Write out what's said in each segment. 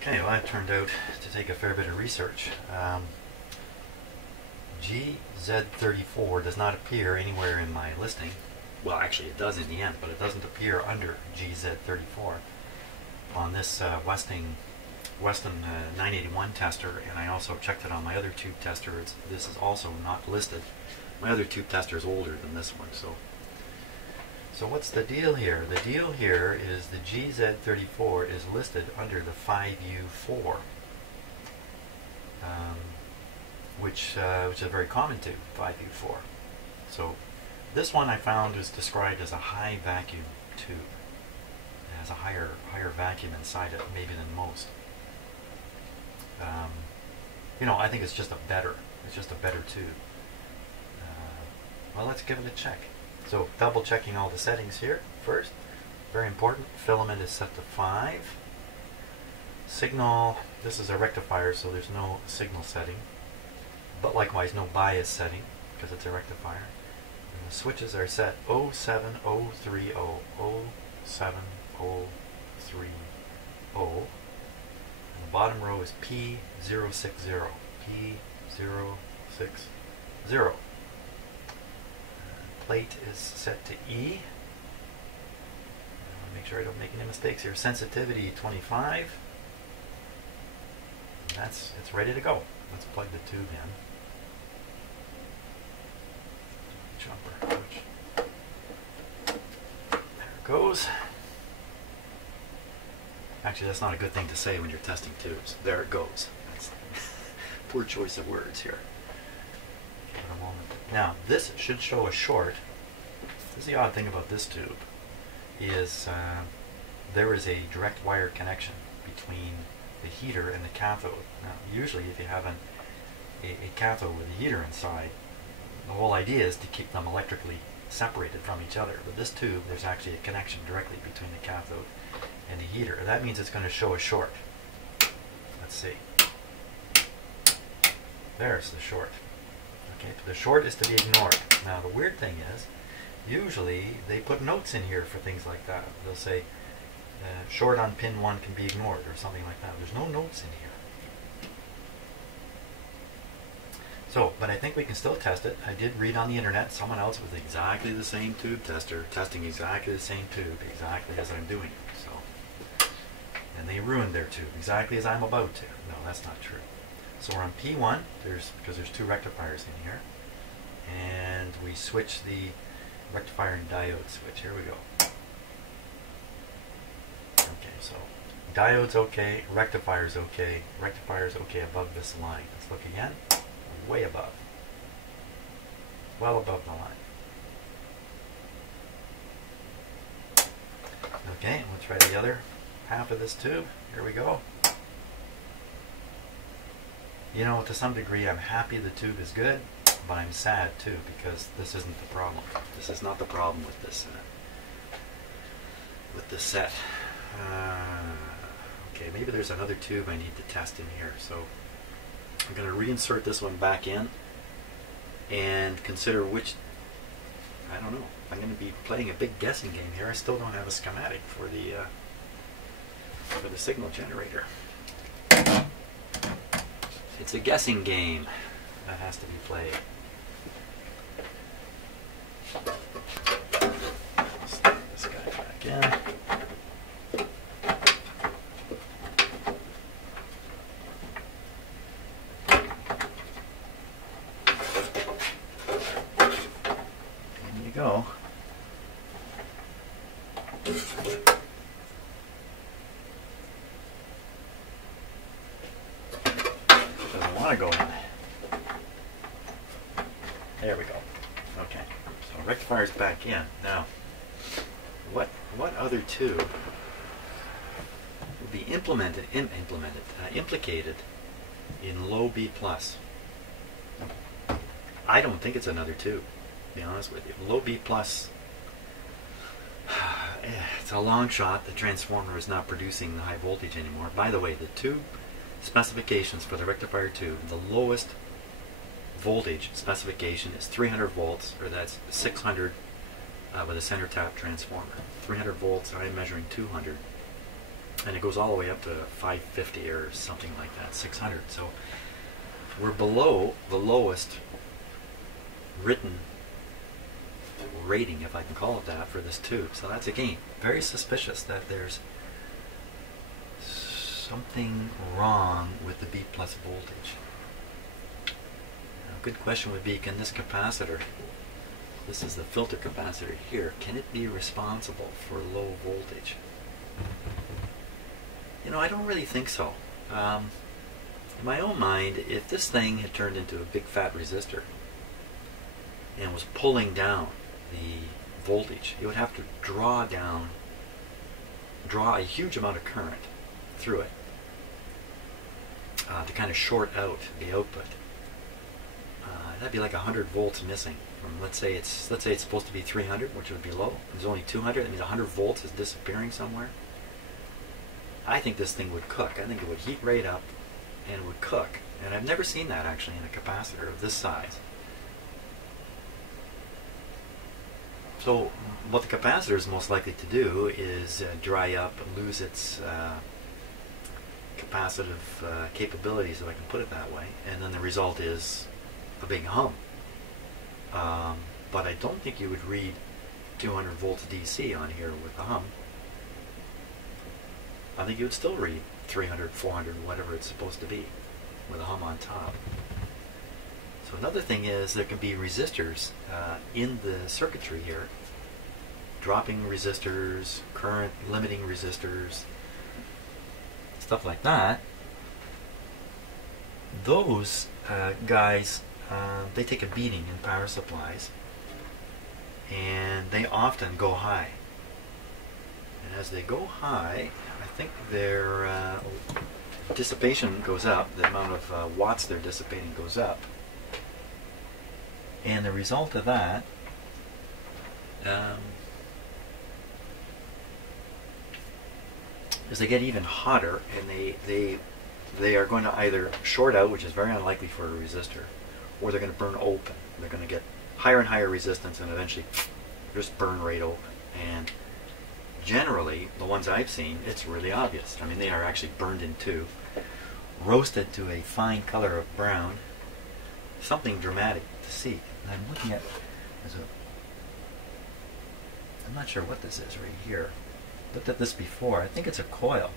Okay, well that turned out to take a fair bit of research. GZ34 does not appear anywhere in my listing. Well, actually it does in the end, but it doesn't appear under GZ34 on this Weston 981 tester, and I also checked it on my other tube tester. This is also not listed. My other tube tester is older than this one, so what's the deal here? The deal here is the GZ34 is listed under the 5U4, which is a very common tube, 5U4. So this one I found is described as a high vacuum tube. It has a higher vacuum inside it, maybe than most. You know, I think it's just a better tube. Well, let's give it a check. So double checking all the settings here first. Very important. Filament is set to 5. Signal, this is a rectifier, so there's no signal setting. But likewise no bias setting, because it's a rectifier. And the switches are set 07030, 07030. And the bottom row is P060, P060. Plate is set to E. Make sure I don't make any mistakes here. Sensitivity 25. And it's ready to go. Let's plug the tube in. Jumper. There it goes. Actually, that's not a good thing to say when you're testing tubes. There it goes. That's poor choice of words here. Give it a moment. Now, this should show a short. This is the odd thing about this tube, is there is a direct wire connection between the heater and the cathode. Now, usually if you have a cathode with a heater inside, the whole idea is to keep them electrically separated from each other. But this tube, there's actually a connection directly between the cathode and the heater. That means it's going to show a short. Let's see. There's the short. Okay, the short is to be ignored. Now the weird thing is, usually they put notes in here for things like that. They'll say, short on pin 1 can be ignored, or something like that. There's no notes in here. So, but I think we can still test it. I did read on the internet, someone else with exactly the same tube tester, testing exactly the same tube, exactly as I'm doing it. So, and they ruined their tube, exactly as I'm about to. No, that's not true. So we're on P1, because there's two rectifiers in here, and we switch the rectifier and diode switch. Here we go. Okay, so diode's okay, rectifier's okay, rectifier's okay above this line. Let's look again. Way above. Well above the line. Okay, we'll try the other half of this tube. Here we go. You know, to some degree, I'm happy the tube is good, but I'm sad too, because this isn't the problem. This is not the problem with this set. Okay, maybe there's another tube I need to test in here. So I'm going to reinsert this one back in and consider which. I don't know. I'm going to be playing a big guessing game here. I still don't have a schematic for the signal generator. It's a guessing game that has to be played. Stick this guy back in. There you go. Want to go in. There we go. Okay, so rectifier's back in. Now, what other tube will be implicated in low B plus? I don't think it's another tube, to be honest with you. Low B plus, it's a long shot. The transformer is not producing the high voltage anymore. By the way, the tube specifications for the rectifier tube, the lowest voltage specification is 300 volts, or that's 600 with a center tap transformer. 300 volts, I'm measuring 200. and it goes all the way up to 550 or something like that, 600. So we're below the lowest written rating, if I can call it that, for this tube. So that's, again, very suspicious that there's something wrong with the B plus voltage. Now, a good question would be, can this capacitor, this is the filter capacitor here, can it be responsible for low voltage? You know, I don't really think so. In my own mind, if this thing had turned into a big fat resistor and was pulling down the voltage, you would have to draw a huge amount of current through it to kind of short out the output. That'd be like 100 volts missing from, let's say it's supposed to be 300, which would be low. There's only 200. That means 100 volts is disappearing somewhere. I think this thing would cook. I think it would heat right up and it would cook. And I've never seen that actually in a capacitor of this size. So what the capacitor is most likely to do is dry up and lose its capacitive capabilities, if I can put it that way, and then the result is a big hum. But I don't think you would read 200 volts DC on here with a hum. I think you would still read 300, 400, whatever it's supposed to be, with a hum on top. So another thing is there can be resistors in the circuitry here, dropping resistors, current limiting resistors, stuff like that. Those guys, they take a beating in power supplies, and they often go high. And as they go high, I think their dissipation goes up, the amount of watts they're dissipating goes up. And the result of that is they get even hotter, and they are going to either short out, which is very unlikely for a resistor, or they're going to burn open. They're going to get higher and higher resistance and eventually just burn right open. And generally, the ones I've seen, it's really obvious. I mean, they are actually burned in two, roasted to a fine color of brown, something dramatic to see. And I'm looking at, I'm not sure what this is right here. Looked at this before. I think it's a coil.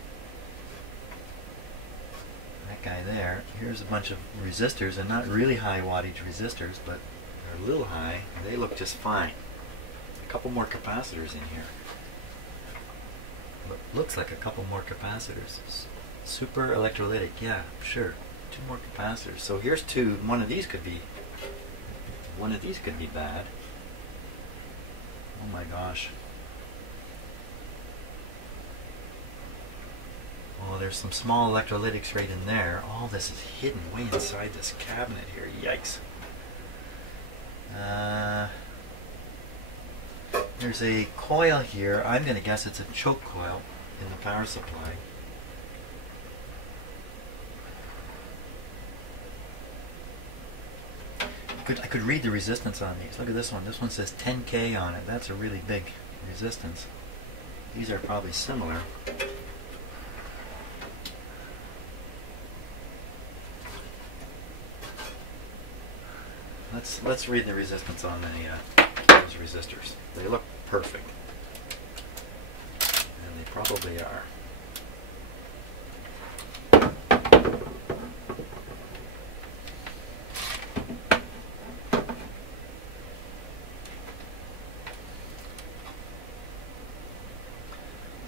That guy there. Here's a bunch of resistors, and not really high wattage resistors, but they're a little high. They look just fine. A couple more capacitors in here. Looks like a couple more capacitors. Super electrolytic. Yeah, sure. Two more capacitors. So here's two. One of these could be bad. Oh my gosh. Oh, there's some small electrolytics right in there. All this is hidden way inside this cabinet here. Yikes. There's a coil here. I'm going to guess it's a choke coil in the power supply. I could read the resistance on these. Look at this one. This one says 10K on it. That's a really big resistance. These are probably similar. Let's read the resistance on those resistors. They look perfect, and they probably are.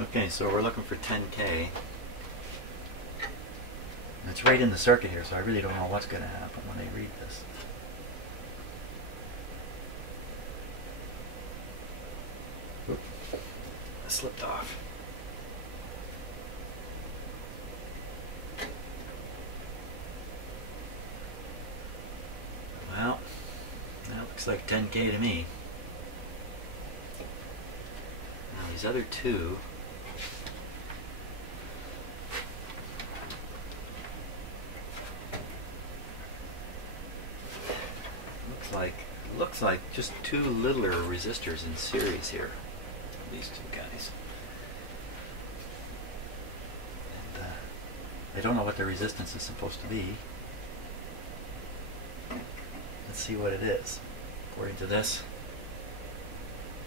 Okay, so we're looking for 10K. It's right in the circuit here, so I really don't know what's going to happen when I read this. Oop. I slipped off. Well, that looks like 10K to me. Now these other two, looks like just two littler resistors in series here. These two guys. I don't know what the resistance is supposed to be. Let's see what it is. According to this,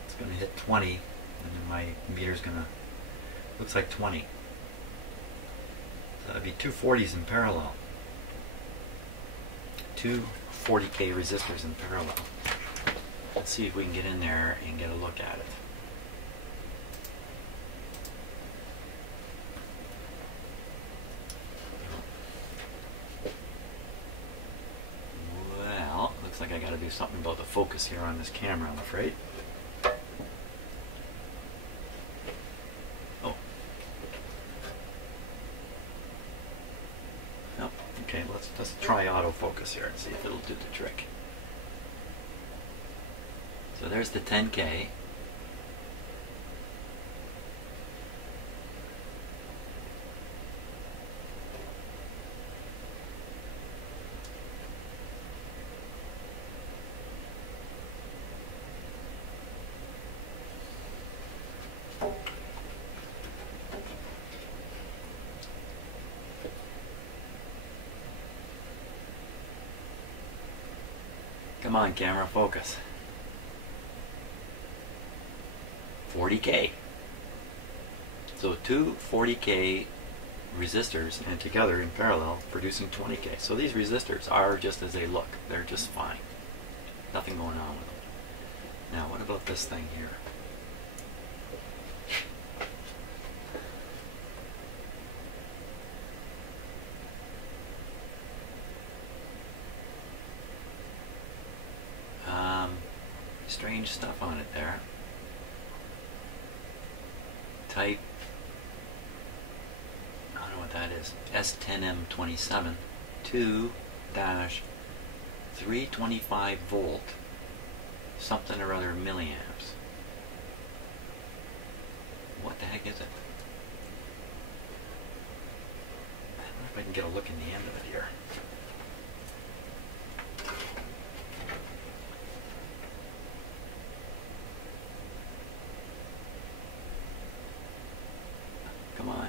it's going to hit 20, and then my meter's going to, looks like 20. So that'd be two 40s in parallel. Two 40K resistors in parallel. Let's see if we can get in there and get a look at it. Well, looks like I got to do something about the focus here on this camera, I'm afraid. Oh. Nope. Okay, let's try autofocus here and see if it'll do the trick. So there's the 10K. Come on, camera, focus. 40K. So two 40K resistors and together in parallel producing 20K. So these resistors are just as they look. They're just fine. Nothing going on with them. Now what about this thing here? Strange stuff on it there. Type, I don't know what that is, S10M27 2-325 volt something or other milliamps. What the heck is it? I wonder if I can get a look in the end of it here. Come on.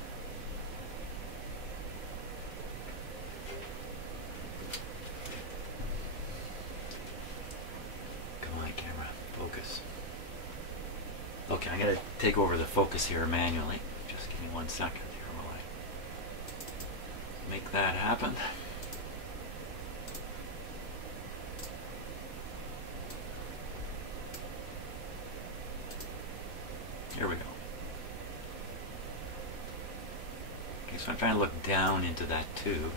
Come on, camera. Focus. Okay, I'm going to take over the focus here manually. Just give me 1 second here while I make that happen. Here we go. So I'm trying to look down into that tube.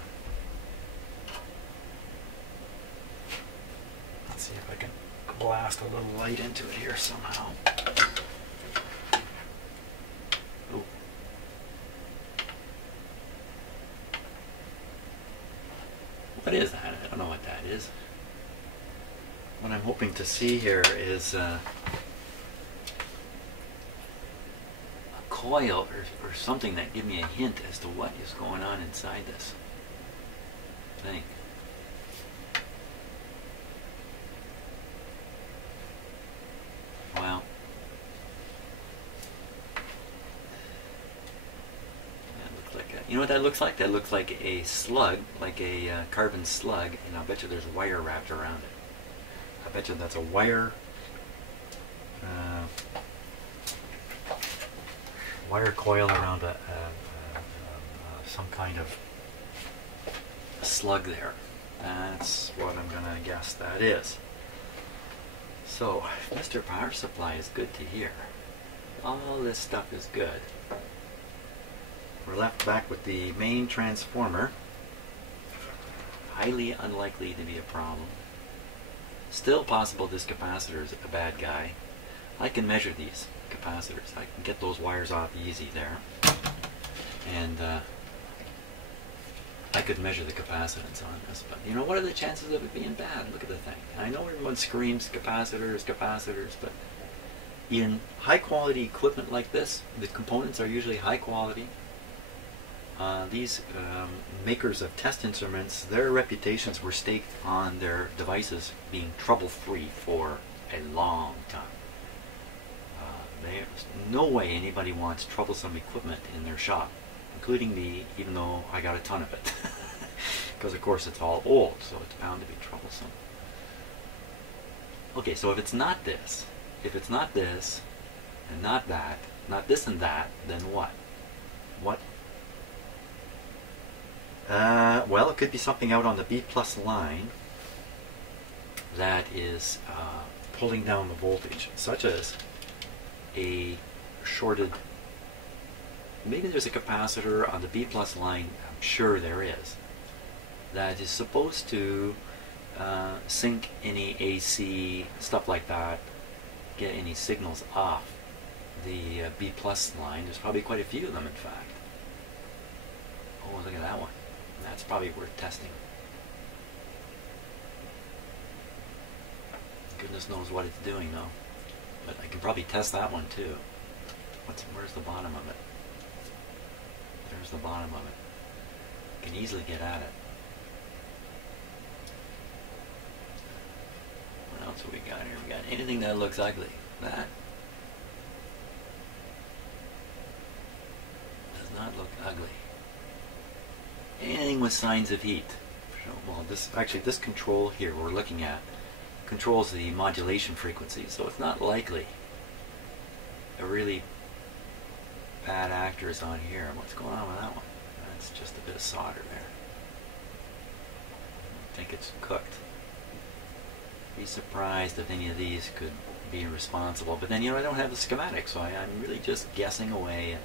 Let's see if I can blast a little light into it here somehow. Oh. What is that? I don't know what that is. What I'm hoping to see here is coil or something that give me a hint as to what is going on inside this thing. Wow. That looks like a, you know what that looks like? That looks like a slug, like a carbon slug, and I'll bet you there's wire wrapped around it. I bet you that's a wire coil around some kind of slug there. That's what I'm going to guess that is. So, Mr. Power Supply is good to hear. All this stuff is good. We're left back with the main transformer. Highly unlikely to be a problem. Still possible this capacitor is a bad guy. I can measure these capacitors. I can get those wires off easy there. And I could measure the capacitance on this, but you know, what are the chances of it being bad? Look at the thing. I know everyone screams capacitors, but in high quality equipment like this, the components are usually high quality. These makers of test instruments, their reputations were staked on their devices being trouble-free for a long time. There's no way anybody wants troublesome equipment in their shop. including me, even though I got a ton of it. Because of course it's all old, so it's bound to be troublesome. Okay, so if it's not this, and not that, not this and that, then what? What? Well, it could be something out on the B plus line that is pulling down the voltage, such as a shorted, maybe there's a capacitor on the B plus line, I'm sure there is, that is supposed to sync any AC, stuff like that, get any signals off the B plus line. There's probably quite a few of them, in fact. Oh, look at that one. That's probably worth testing. Goodness knows what it's doing, though. But I can probably test that one, too. Where's the bottom of it? There's the bottom of it. I can easily get at it. What else have we got here? We got anything that looks ugly. That does not look ugly. Anything with signs of heat. Well, this control here we're looking at controls the modulation frequency, so it's not likely a really bad actor is on here. What's going on with that one? That's just a bit of solder there. I think it's cooked. Be surprised if any of these could be responsible, but then, you know, I don't have the schematic, so I'm really just guessing away,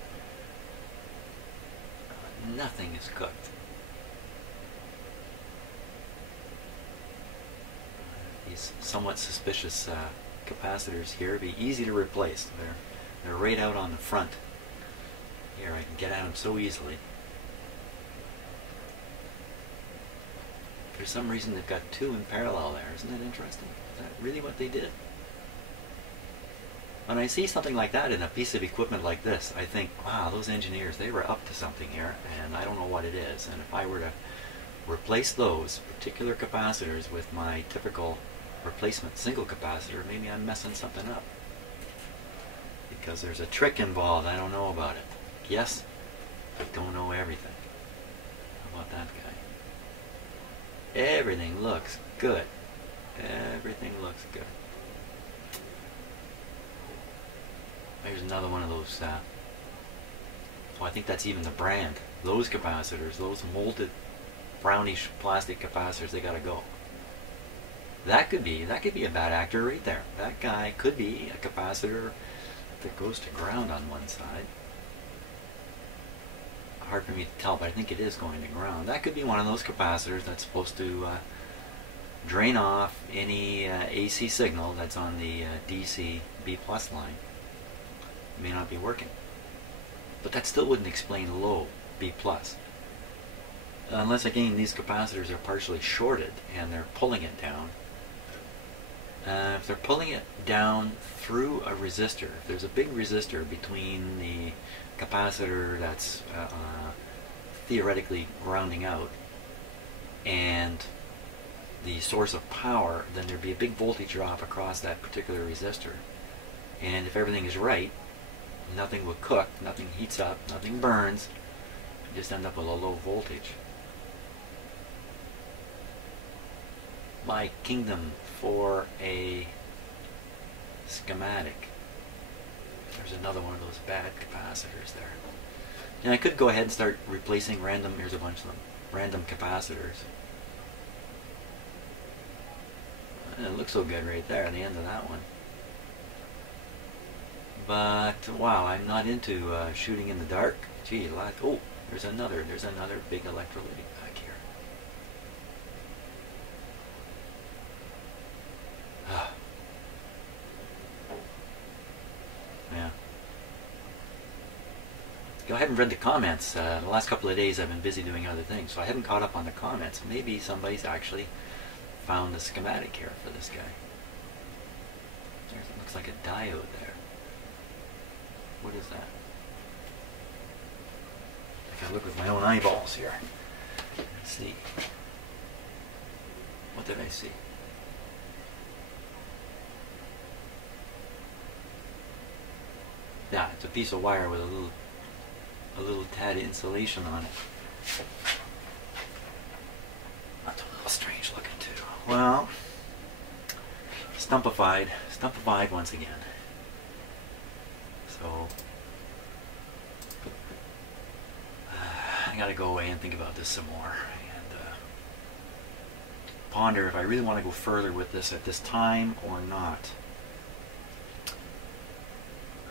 and nothing is cooked. These somewhat suspicious capacitors here would be easy to replace. They're right out on the front. Here, I can get at them so easily. For some reason they've got two in parallel there. Isn't that interesting? Is that really what they did? When I see something like that in a piece of equipment like this, I think, wow, those engineers, they were up to something here, and I don't know what it is. And if I were to replace those particular capacitors with my typical replacement single capacitor, maybe I'm messing something up. Because there's a trick involved, I don't know about it. Yes, but don't know everything. How about that guy? Everything looks good. Everything looks good. There's another one of those, oh, I think that's even the brand. Those capacitors, those molded brownish plastic capacitors, they gotta go. That could be a bad actor right there. That guy could be a capacitor that goes to ground on one side. Hard for me to tell, but I think it is going to ground. That could be one of those capacitors that's supposed to drain off any AC signal that's on the DC B plus line. It may not be working. But that still wouldn't explain low B plus. Unless, again, these capacitors are partially shorted and they're pulling it down. If they're pulling it down through a resistor, if there's a big resistor between the capacitor that's theoretically grounding out and the source of power, then there'd be a big voltage drop across that particular resistor. And if everything is right, nothing will cook, nothing heats up, nothing burns. You just end up with a low voltage. My kingdom for a schematic. There's another one of those bad capacitors there. And I could go ahead and start replacing random, here's a bunch of them, random capacitors. It looks so good right there at the end of that one. But wow, I'm not into shooting in the dark. Gee, oh, there's another big electrolytic back here. Yeah. I haven't read the comments. The last couple of days I've been busy doing other things, so I haven't caught up on the comments. Maybe somebody's actually found the schematic here for this guy. It looks like a diode there. What is that? I gotta look with my own eyeballs here. Let's see. What did I see? Yeah, it's a piece of wire with a a little tad insulation on it. That's a little strange looking too. Well, stumpified once again. So I gotta go away and think about this some more and ponder if I really want to go further with this at this time or not.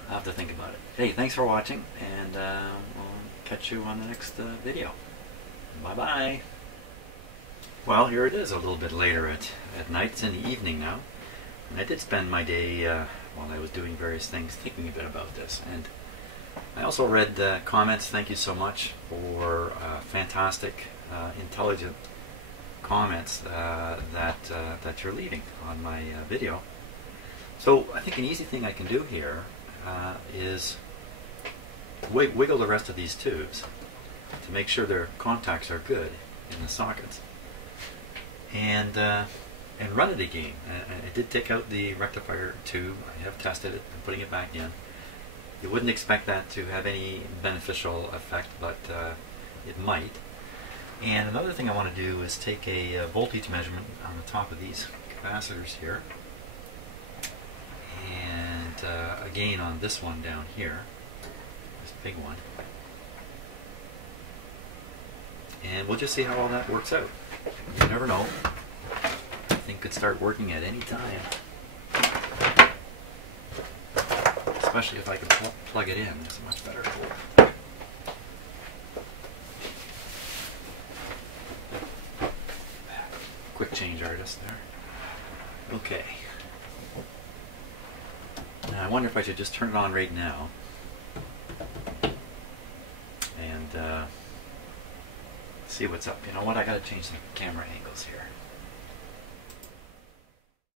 I'll have to think about it. Hey, thanks for watching, and we'll catch you on the next video. Bye-bye. Well, here it is a little bit later at night. It's in the evening now. And I did spend my day, while I was doing various things, thinking a bit about this. And I also read comments. Thank you so much for fantastic, intelligent comments that you're leaving on my video. So I think an easy thing I can do here is wiggle the rest of these tubes to make sure their contacts are good in the sockets, and run it again. I did take out the rectifier tube. I have tested it. I'm putting it back in. You wouldn't expect that to have any beneficial effect, but it might. And another thing I want to do is take a voltage measurement on the top of these capacitors here. And again on this one down here, this big one, and we'll just see how all that works out. You never know, the thing could start working at any time, especially if I can plug it in. It's much better. Quick change artist there. Okay. Now I wonder if I should just turn it on right now and see what's up. You know what? I gotta change some camera angles here.